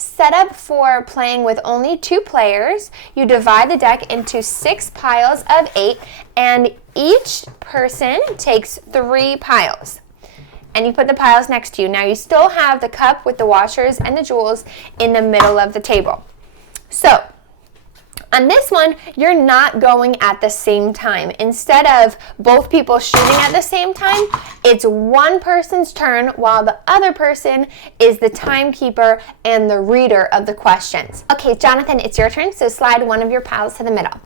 set up for playing with only 2 players. You divide the deck into 6 piles of 8, and each person takes 3 piles. And you put the piles next to you. Now you still have the cup with the washers and the jewels in the middle of the table. So, on this one, you're not going at the same time. Instead of both people shooting at the same time, it's one person's turn while the other person is the timekeeper and the reader of the questions. Okay, Jonathan, it's your turn, so slide one of your piles to the middle.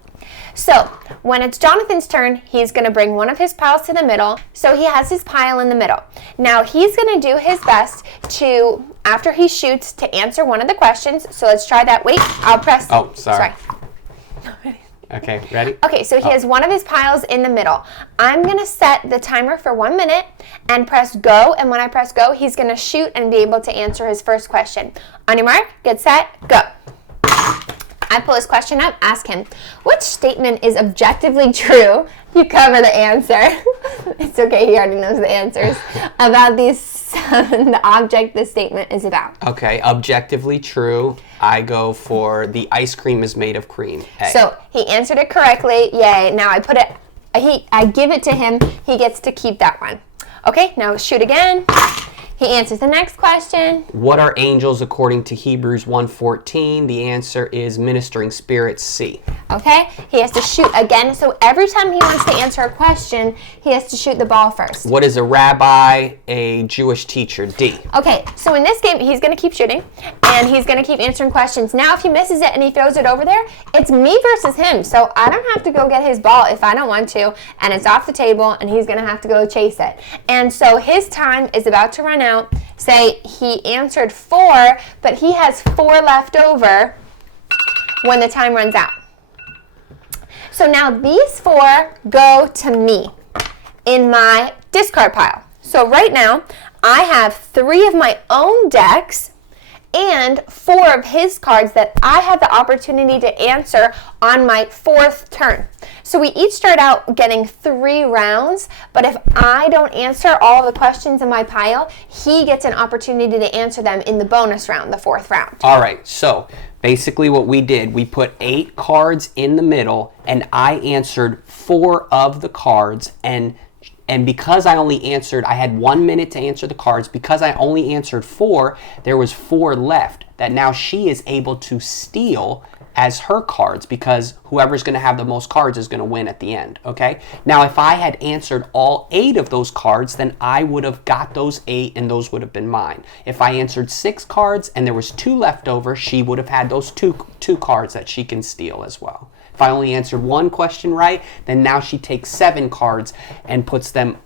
So, when it's Jonathan's turn, he's going to bring one of his piles to the middle, so he has his pile in the middle. Now, he's going to do his best to, after he shoots, to answer one of the questions. So let's try that. Wait, I'll press. Oh, sorry. Okay, ready? Okay, so he has one of his piles in the middle. I'm going to set the timer for 1 minute and press go, and when I press go, he's going to shoot and be able to answer his first question. On your mark, get set, go. I pull his question up, ask him, which statement is objectively true? You cover the answer. It's okay, he already knows the answers. About the object the statement is about. Okay, objectively true. I go for the ice cream is made of cream. A. So he answered it correctly, yay. Now I put it, I give it to him, he gets to keep that one. Okay, now shoot again. He answers the next question. What are angels according to Hebrews 1:14? The answer is ministering spirits, C. Okay, he has to shoot again. So every time he wants to answer a question, he has to shoot the ball first. What is a rabbi, a Jewish teacher? D. Okay, so in this game, he's going to keep shooting, and he's going to keep answering questions. Now, if he misses it and he throws it over there, it's me versus him. So I don't have to go get his ball if I don't want to, and it's off the table, and he's going to have to go chase it. And so his time is about to run out. Say he answered 4, but he has 4 left over when the time runs out. So now these 4 go to me in my discard pile. So right now, I have 3 of my own decks and 4 of his cards that I have the opportunity to answer on my 4th turn. So we each start out getting 3 rounds, but if I don't answer all of the questions in my pile, he gets an opportunity to answer them in the bonus round, the 4th round. All right, so basically what we did, we put 8 cards in the middle, and I answered 4 of the cards, and because I only answered, I had 1 minute to answer the cards. Because I only answered 4, there was 4 left that now she is able to steal as her cards, because whoever's going to have the most cards is going to win at the end, okay? Now, if I had answered all 8 of those cards, then I would have got those 8 and those would have been mine. If I answered 6 cards and there was 2 left over, she would have had those two cards that she can steal as well. If I only answered 1 question right, then now she takes 7 cards and puts them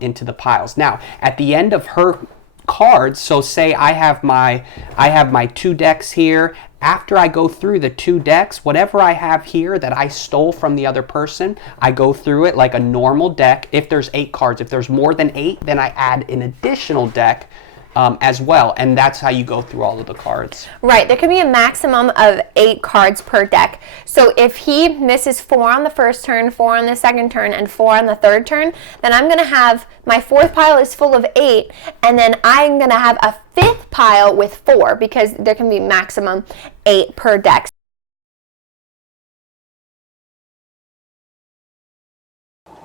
into the piles. Now, at the end of her cards, so say I have my 2 decks here. After I go through the 2 decks, whatever I have here that I stole from the other person, I go through it like a normal deck. If there's 8 cards, if there's more than 8, then I add an additional deck as well, and that's how you go through all of the cards. Right, there can be a maximum of 8 cards per deck. So if he misses 4 on the first turn, 4 on the second turn, and 4 on the third turn, then I'm going to have, my 4th pile is full of 8, and then I'm going to have a 5th pile with 4, because there can be maximum 8 per deck.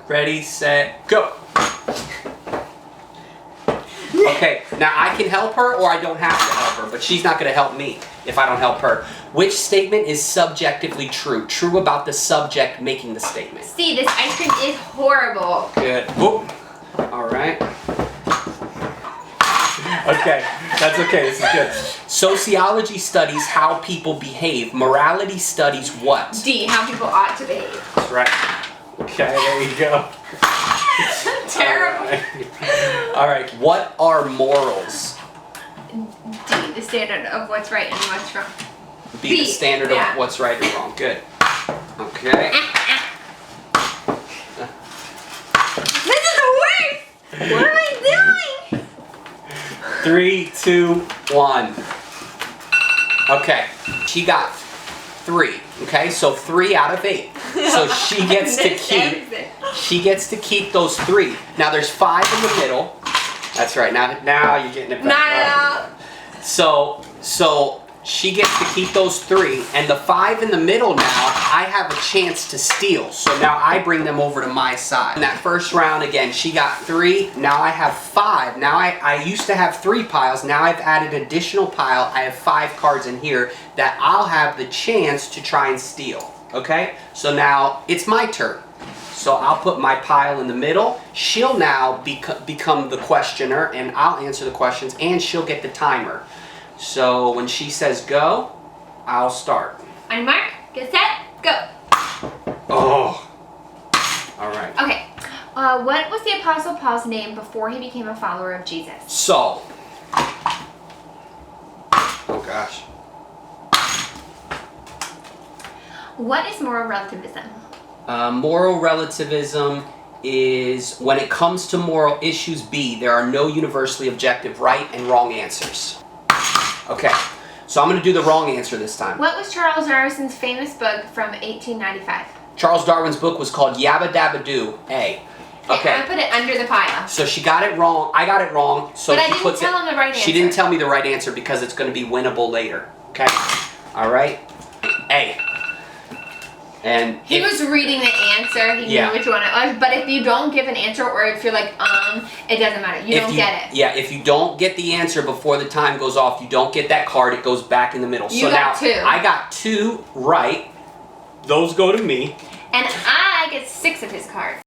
Ready, set, go! Okay, now I can help her or I don't have to help her, but she's not going to help me if I don't help her. Which statement is subjectively true? True about the subject making the statement. See, this ice cream is horrible. Good. Whoop. All right. Okay, that's okay. This is good. Sociology studies how people behave. Morality studies what? D, how people ought to behave. That's right. Okay, there you go. Terrible. All right, what are morals? D, the standard of what's right and what's wrong. B, the standard of what's right or wrong. Good. Okay. This is the worst! What am I doing? 3, 2, 1. Okay, she got 3. Okay, so 3 out of 8. So she gets to keep. She gets to keep those 3. Now there's 5 in the middle. That's right. Now you're getting it back. No. So she gets to keep those 3. And the 5 in the middle now, I have a chance to steal. So now I bring them over to my side. In that first round, again, she got 3. Now I have 5. Now I used to have 3 piles. Now I've added additional pile. I have 5 cards in here that I'll have the chance to try and steal. Okay? So now it's my turn. So I'll put my pile in the middle. She'll now become the questioner, and I'll answer the questions, and she'll get the timer. So when she says go, I'll start. On your mark, get set, go. Oh. All right. Okay. What was the Apostle Paul's name before he became a follower of Jesus? Saul. Oh gosh. What is moral relativism? Moral relativism is when it comes to moral issues, B, there are no universally objective right and wrong answers. Okay, so I'm going to do the wrong answer this time. What was Charles Darwin's famous book from 1895? Charles Darwin's book was called Yabba Dabba Doo, A. Okay. I put it under the pile. So she got it wrong. I got it wrong. So but I she didn't puts tell it. him the right answer. She didn't tell me the right answer because it's going to be winnable later. Okay. All right. A. And he was reading the answer. He knew which one it was. But if you don't give an answer, or if you're like, it doesn't matter. You don't get it. Yeah, if you don't get the answer before the time goes off, you don't get that card. It goes back in the middle. You got 2. I got 2 right. Those go to me. And I get 6 of his cards.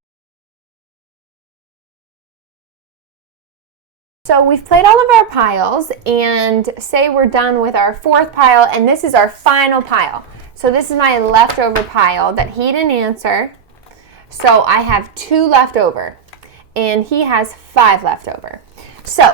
So we've played all of our piles, and say we're done with our 4th pile, and this is our final pile. So this is my leftover pile that he didn't answer. So I have 2 left over, and he has 5 left over. So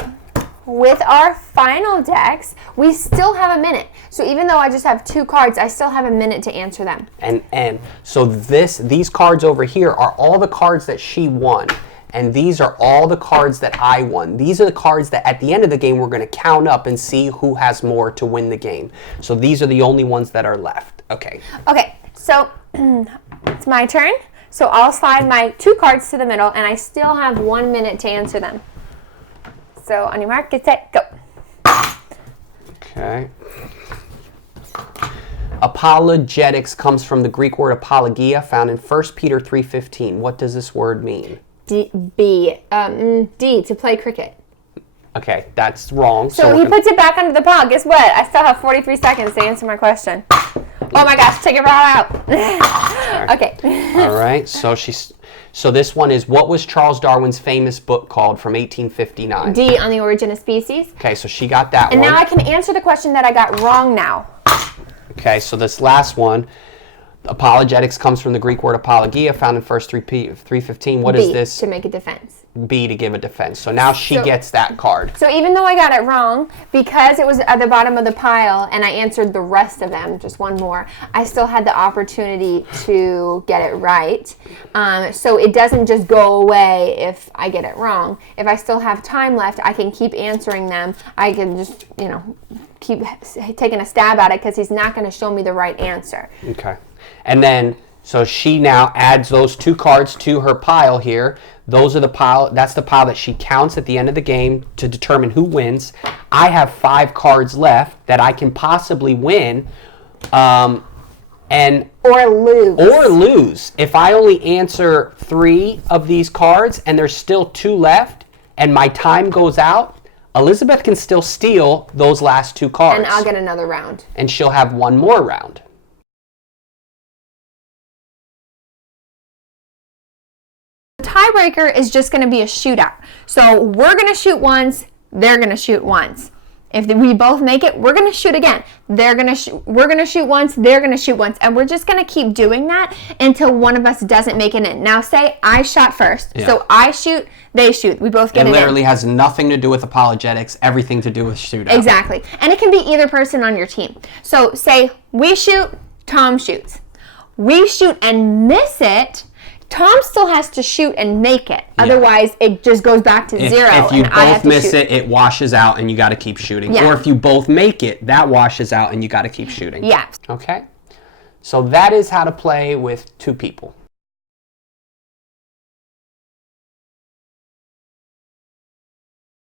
with our final decks, we still have a minute. So even though I just have 2 cards, I still have a minute to answer them. And so these cards over here are all the cards that she won. And these are all the cards that I won. These are the cards that at the end of the game we're going to count up and see who has more to win the game. So these are the only ones that are left. Okay. Okay, so it's my turn. So I'll slide my 2 cards to the middle, and I still have 1 minute to answer them. So on your mark, get set, go. Okay. Apologetics comes from the Greek word apologia, found in 1 Peter 3:15. What does this word mean? D, to play cricket. Okay, that's wrong. So he puts it back under the pile. Guess what? I still have 43 seconds to answer my question. Oh my gosh, take it right out. Okay. All right, so this one is, what was Charles Darwin's famous book called from 1859? D, On the Origin of Species. Okay, so she got that one. And now I can answer the question that I got wrong now. Okay, so this last one, apologetics comes from the Greek word apologia, found in 1 3:15. What is this? To make a defense. B, to give a defense. So now she gets that card. So even though I got it wrong, because it was at the bottom of the pile and I answered the rest of them, just one more, I still had the opportunity to get it right. So it doesn't just go away if I get it wrong. If I still have time left, I can keep answering them. I can just, keep taking a stab at it because he's not going to show me the right answer. Okay. And then, so she now adds those 2 cards to her pile here. Those are the pile, that's the pile that she counts at the end of the game to determine who wins. I have 5 cards left that I can possibly win, or lose. If I only answer 3 of these cards and there's still 2 left and my time goes out, Elizabeth can still steal those last 2 cards. And I'll get another round. And she'll have 1 more round. The tiebreaker is just going to be a shootout. So we're going to shoot once, they're going to shoot once. If we both make it, we're going to shoot again. We're going to shoot once, they're going to shoot once. And we're just going to keep doing that until one of us doesn't make it in. Now say I shot first. Yeah. So I shoot, they shoot. We both get it in. It literally has nothing to do with apologetics, everything to do with shootout. Exactly. And it can be either person on your team. So say we shoot, Tom shoots. We shoot and miss it, Tom still has to shoot and make it. Yeah. Otherwise, it just goes back to 0. If you both miss it, it washes out and you got to keep shooting. Yeah. Or if you both make it, that washes out and you got to keep shooting. Yeah. Okay. So that is how to play with 2 people.